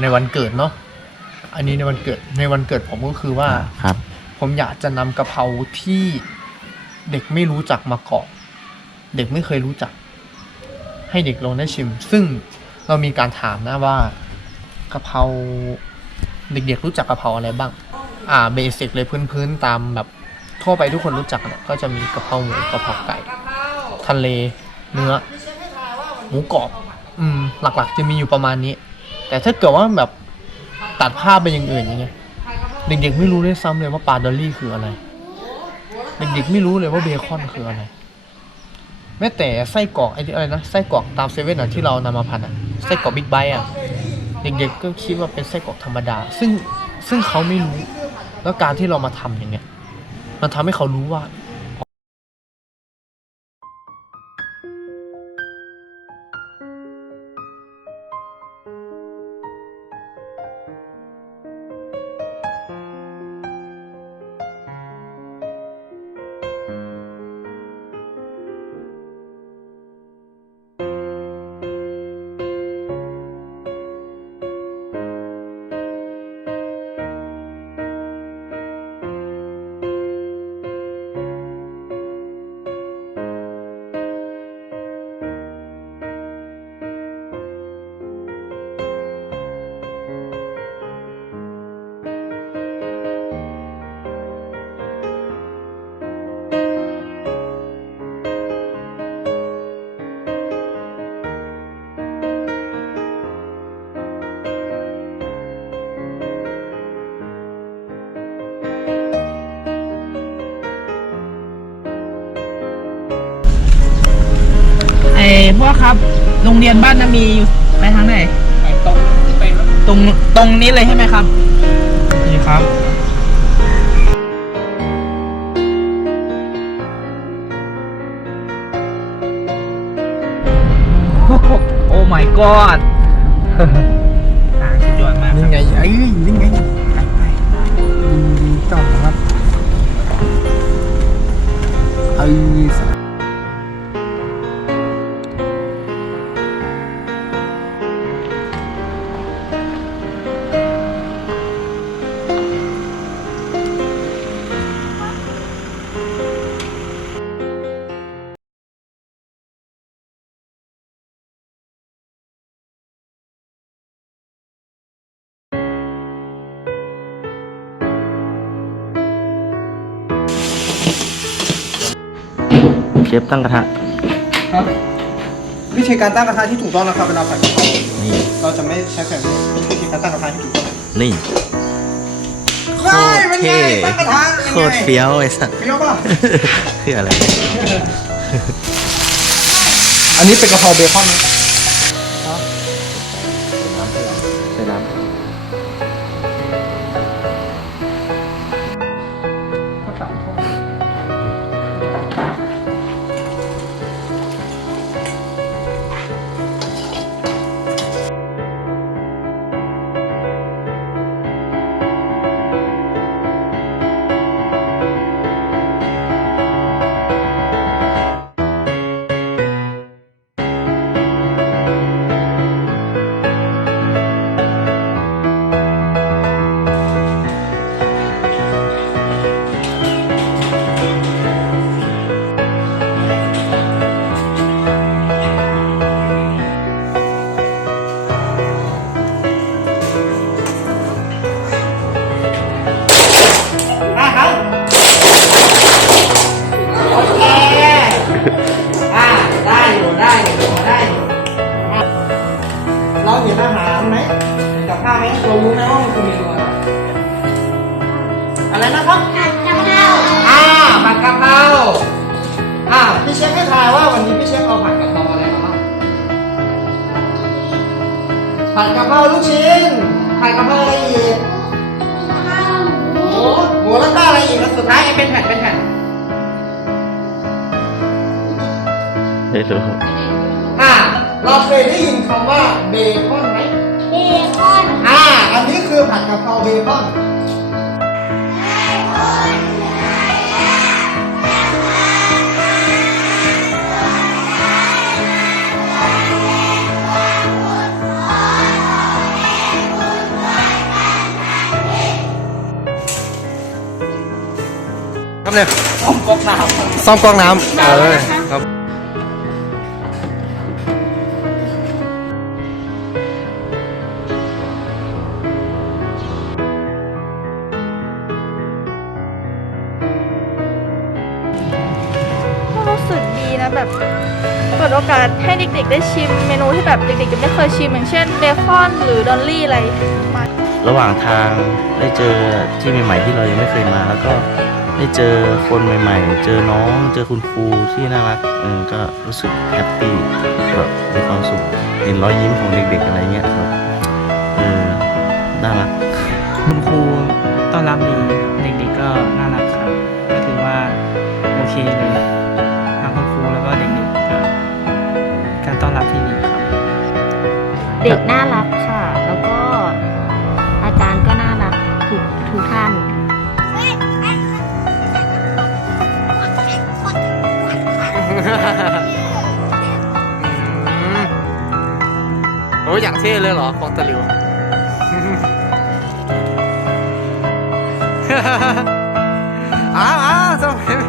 ในวันเกิดเนาะอันนี้ในวันเกิดในวันเกิดผมก็คือว่า ครับ ผมอยากจะนำกะเพราที่เด็กไม่รู้จักมาก่อนเด็กไม่เคยรู้จัก ให้เด็กลองได้ชิม ซึ่งเรามีการถามนะว่ากะเพราเด็กๆรู้จักกะเพราอะไรบ้าง อ่าเบสิกเลยพื้นๆตามแบบทั่วไปทุกคนรู้จักเนี่ยก็จะมีกะเพราหมูกะเพราไก่ ทะเลเนื้อ หมูกรอบ อืม หลักๆ จะมีอยู่ประมาณนี้ แต่ถ้าเกิดว่าแบบตัดภาพไปอย่างอื่นอย่างเงี้ยเด็กๆไม่รู้ด้วยซ้ำเลยว่าปลาดอลลี่คืออะไร เด็กๆไม่รู้เลยว่าเบคอนคืออะไรแม้แต่ไส้กรอกไอ้ที่อะไรนะไส้กรอกตามเซเว่นอะที่เรานำมาพันอะไส้กรอกบิ๊กไบอะเด็กๆก็คิดว่าเป็นไส้กรอกธรรมดา ซึ่งซึ่งเขาไม่รู้ แล้วการที่เรามาทำอย่างเงี้ย มันทำให้เขารู้ว่า ไอ้พวกครับ โรงเรียนบ้านนามีอยู่ไปทางไหนตรงไปตรงตรงนี้เลยใช่ไหมครับ นี่ครับ โอ้ my god ทางสุดยอดมากนี่ไงเอ้ยนี่ไงจอดครับเอ้ย เชฟตั้งกระทะ ครับวิธีการตั้งกระทะที่ถูกต้องนะครับเวลาผัดกะเพรานี่ เราจะไม่ใช้แผ่นวิธีการตั้งกระทะที่ถูกต้องนี่โคตรเท่ตั้งกระทะโคตรเฟี้ยวไอ้สัสเฟี้ยวป่ะคืออะไร อันนี้เป็นกะเพราเบคอนนะ ไม่รู้อ่เราเคยได้ยินคำว่าเบคอนไหมเบคอนอ่า อันนี้คือผัดกะเพราเบคอนครับเนี่ยซ่อมก๊องน้ำซ่อมก๊องน้ำเออ แบบเปิดโอกาสให้เด็กๆ ได้ชิมเมนูที่แบบเด็กๆจะไม่เคยชิมอย่างเช่นเบคอนหรือดอลลี่อะไรมาระหว่างทางได้เจอที่ใหม่ๆที่เรายังไม่เคยมาแล้วก็ได้เจอคนใหม่ๆ เจอน้อง เจอคุณครูที่น่ารักก็รู้สึกแฮปปี้แบบมีความสุขเห็นรอยยิ้มของเด็กๆอะไรเงี้ย เด็กน่ารักค่ะ แล้วก็อาจารย์ก็น่ารักทุกทุกท่านโอ้ยอย่างเท่เลยเหรอฟองตะหลิว อ้าวอ้าวทำไมไม่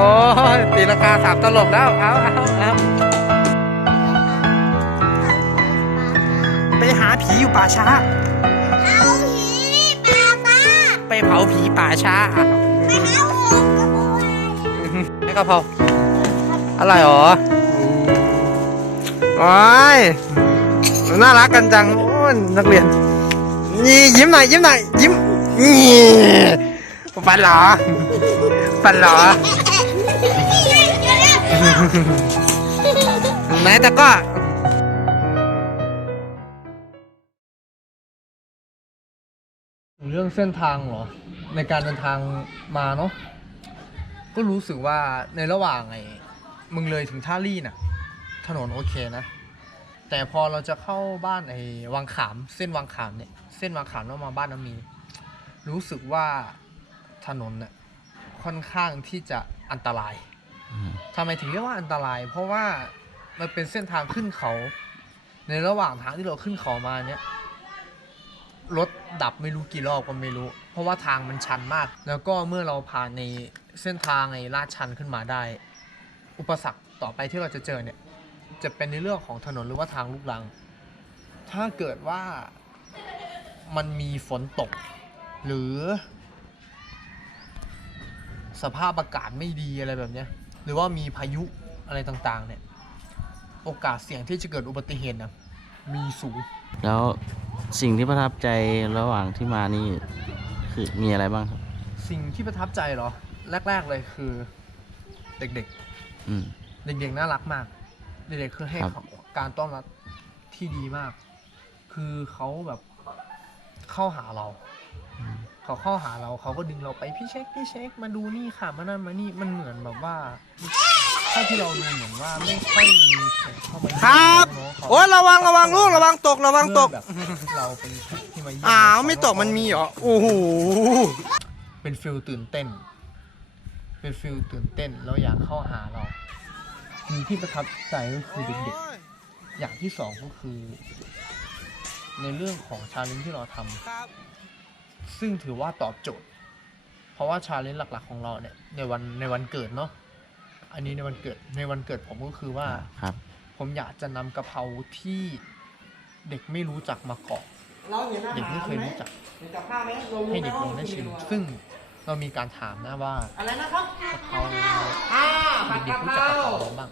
อ้ยตีราคาสามตลบแล้ว เอาเอาเอาไปหาผีอยู่ป่าช้า เอาผีปาปาไปเผาผีป่าช้าอะไปเอาหกกระบวยให้กะเพราอะไรหรอโอ้ยน่ารักกันจังโอ้ยนักเรียนนี่ยิ้มหน่อยยิ้มหน่อยยิ้มนี่ฟันเหรอฟันเหรอ ไหนแต่ก็เรื่องเส้นทางเหรอ ในการเดินทางมาเนาะก็รู้สึกว่าในระหว่างไอ้มึงเลยถึงท่าลี่น่ะ ถนนโอเคนะ แต่พอเราจะเข้าบ้านไอ้วังขาม เส้นวังขามเนี่ยเส้นวังขามแล้วมาบ้านน้ำมี รู้สึกว่าถนนเนี่ยค่อนข้างที่จะอันตราย ทำไมถึงเรียกว่าอันตราย เพราะว่ามันเป็นเส้นทางขึ้นเขา ในระหว่างทางที่เราขึ้นเขามาเนี่ยรถดับไม่รู้กี่รอบก็ไม่รู้ เพราะว่าทางมันชันมาก แล้วก็เมื่อเราผ่านในเส้นทางในลาดชันขึ้นมาได้ อุปสรรคต่อไปที่เราจะเจอเนี่ย จะเป็นในเรื่องของถนนหรือว่าทางลูกรัง ถ้าเกิดว่ามันมีฝนตก หรือ สภาพอากาศไม่ดีอะไรแบบเนี้ย หรือว่ามีพายุอะไรต่างๆ เนี่ย โอกาสเสี่ยงที่จะเกิดอุบัติเหตุนะมีสูง แล้วสิ่งที่ประทับใจระหว่างที่มานี่คือมีอะไรบ้างครับ สิ่งที่ประทับใจเหรอ แรก ๆเลยคือ เด็กอืม ๆ เด็กๆน่ารักมาก เด็กๆคือให้ครับ การต้อนรับที่ดีมาก คือเขาแบบเข้าหาเรา เขาเข้าหาเราเขาก็ดึงเราไปพี่เช็คพี่เช็คมาดูนี่ค่ะมานั่นมานี่มันเหมือนแบบว่าเท่าที่เราดูเหมือนว่าไม่ค่อยมีแขกเข้ามาเยี่ยมครับน้องๆเขาโอ้ยระวังระวังลูกระวังตกระวังตกเมื่อแบบเราเป็นแขกที่มาเยี่ยมอ้าวไม่ตกมันมีเหรอโอ้โหเป็นฟิลตื่นเต้น เป็นฟิลตื่นเต้นแล้วอยากเข้าหาเราสิ่งที่ประทับใจก็คือเด็กๆอย่างที่สองก็คือ ในเรื่องของชาเลนจ์ที่เราทำครับ ซึ่งถือว่าตอบโจทย์ เพราะว่าชาเลนจ์หลัก ๆ ของเราเนี่ย ในวันในวันเกิดเนาะอันนี้ในวันเกิดในวันเกิดผมก็คือว่าครับ ผมอยากจะนำกะเพราที่เด็กไม่รู้จักมาก่อนเด็กไม่เคยรู้จักให้เด็กลองได้ชิม ซึ่งเรามีการถามนะว่าอะไรนะครับกะเพราอ่าผัดเด็กะกๆเพรู้ราจักกะเพราอะไรบ้าง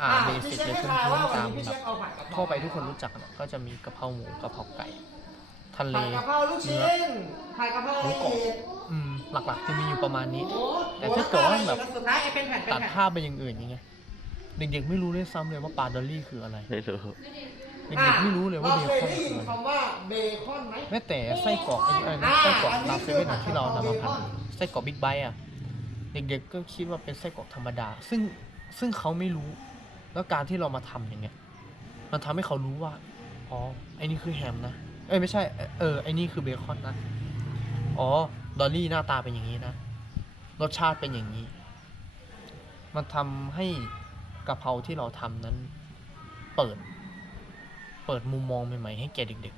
อ่าเบสิกเลยพื้นๆตามพี่แบเช็บคเอาผัดกะเพรา ทั่วไปทุกคนรู้จักเนี่ยก็จะมีกะเพราหมูกะเพราไก่ ทะเล ผัดกะเพราลูกชิ้เนื้อนผัดกะเพราหมูกรอบเห็ดอืม หลักๆจะมีอยู่ประมาณนี้โอ้แต่ถ้าเกิดว่าแบบ สุดท้ายไอ้เป็นแผ่นเป็นตัดแผ่นภาพไปอย่างอื่นอย่างเงี้ยเด็กๆไม่รู้ด้วยซ้ำเลยว่าปลาดอลลี่คืออะไร ไม่รู้เด็กๆไม่รู้เลยว่าเบเราเคยคอนได้คืยิอนอะไรคำว่าเบคอนไหม แม้แต่ไส้กรอกไอ้ไอ้นะไส้กรอกตามเซเว่นอะที่เรานำมาผัดไส้กรอกบิ๊กไบต์อะเด็กๆก็คิดว่าเป็นไส้กรอกธรรมดา ซึ่งซึ่งเขาไม่รู้ แล้วการที่เรามาทำอย่างเงี้ย มันทำให้เขารู้ว่า อ๋อไอ้นี่คือแฮมนะ เอ้ยไม่ใช่ เออไอ้นี่คือเบคอนนะ อ๋อ ดอลลี่หน้าตาเป็นอย่างนี้นะ รสชาติเป็นอย่างนี้ มันทำให้กะเพราที่เราทำนั้น เปิด เปิดมุมมองใหม่ๆให้แก่เด็ก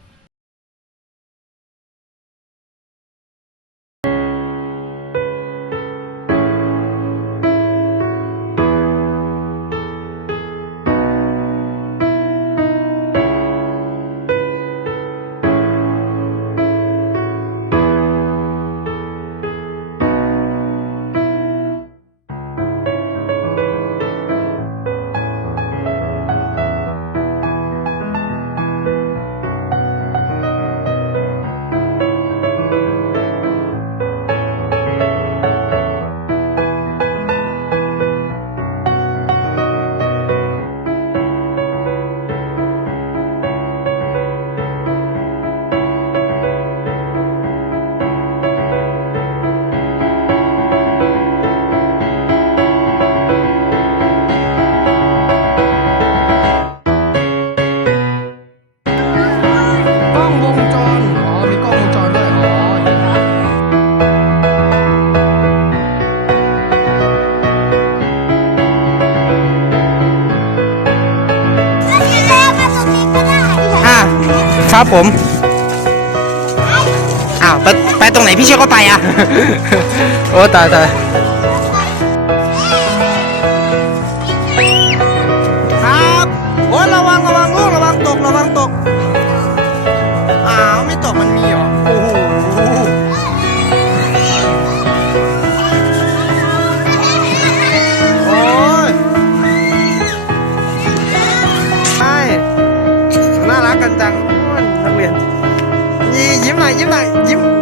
ครับผม อ้าวไปไปตรงไหนพี่เชื่อก็ไปอะ โอ้ตายตายครับโอ้ระวังระวังลูกระวังตกระวังตก อ้าวไม่ตกมันมีเหรอ ยิ้